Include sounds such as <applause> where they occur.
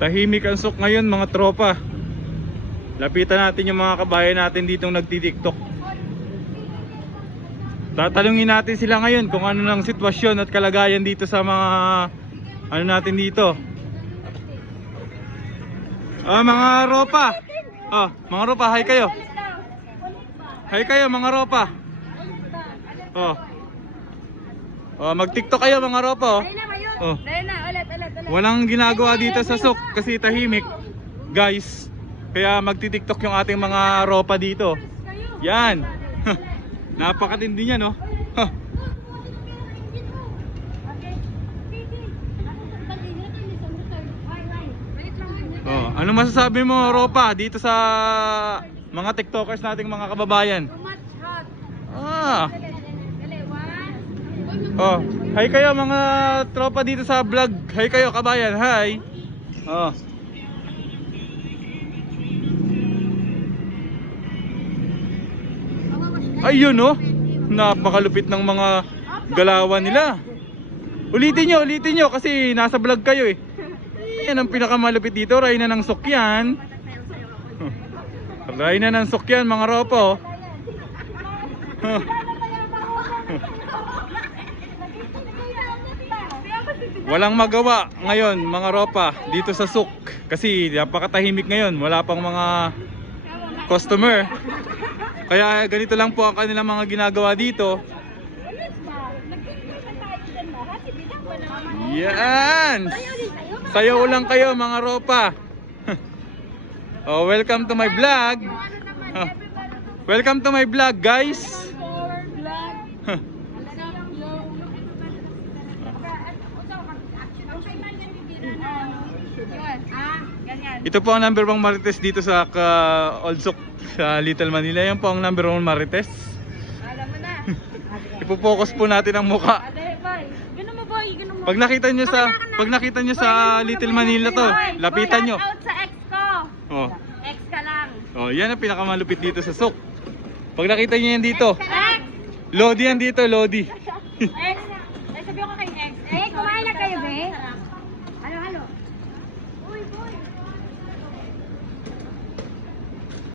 Tahimik ang sok ngayon mga tropa. Lapitan natin yung mga kabayan natin ditong nagtitiktok. Tatalungin natin sila ngayon kung ano ng sitwasyon at kalagayan dito sa mga ano natin dito. Ah, mga ropa. Ah, mga ropa, hi kayo. Hi kayo mga ropa. Oh. Oh, mag-TikTok kayo mga ropa oh. Oh. Ayun na, ulit, ulit, ulit. Walang ginagawa dito sa sok kasi tahimik. Guys, kaya magti-TikTok yung ating mga ropa dito. Yan. <laughs> Napakatindi niya, no? Oh, ano masasabi mo, ropa, dito sa mga TikTokers nating mga kababayan? Oh, hi kayo mga tropa dito sa vlog. Hi kayo kabayan, hi. Oh. Ayun oh. Napakalupit ng mga galawan nila. Ulitin nyo, ulitin nyo kasi nasa vlog kayo eh. Yan ang pinakamalupit dito, Rayna ng Sokyan. <laughs> Rayna ng Sokyan mga ropa <laughs> oh. Huh. Walang magawa ngayon mga ropa dito sa souk kasi napakatahimik ngayon. Wala pang mga customer. Kaya ganito lang po ang kanilang mga ginagawa dito. Yan! Sayaw lang kayo mga ropa. <laughs> oh, welcome to my vlog. Oh, <laughs> welcome to my vlog guys. <laughs> Ito po ang number one marites dito sa ka Old Souk sa Little Manila. Yan po ang number one marites. Alam mo na. <laughs> Ipo-focus po natin ang muka. Ganun mo, boy. Ganun mo. Pag nakita nyo sa pag nakita nyo sa Little Manila to, lapitan nyo. Boy, out sa ex ko. Oh. Ex ka lang. Oh, yan ang pinakamalupit dito sa Souk. Pag nakita nyo yan dito! Lodi yan dito, Lodi. <laughs> Ex! Ay, sabi ko kay ex. Eh, kumain na kayo, be? Halo, halo. Uy, boy.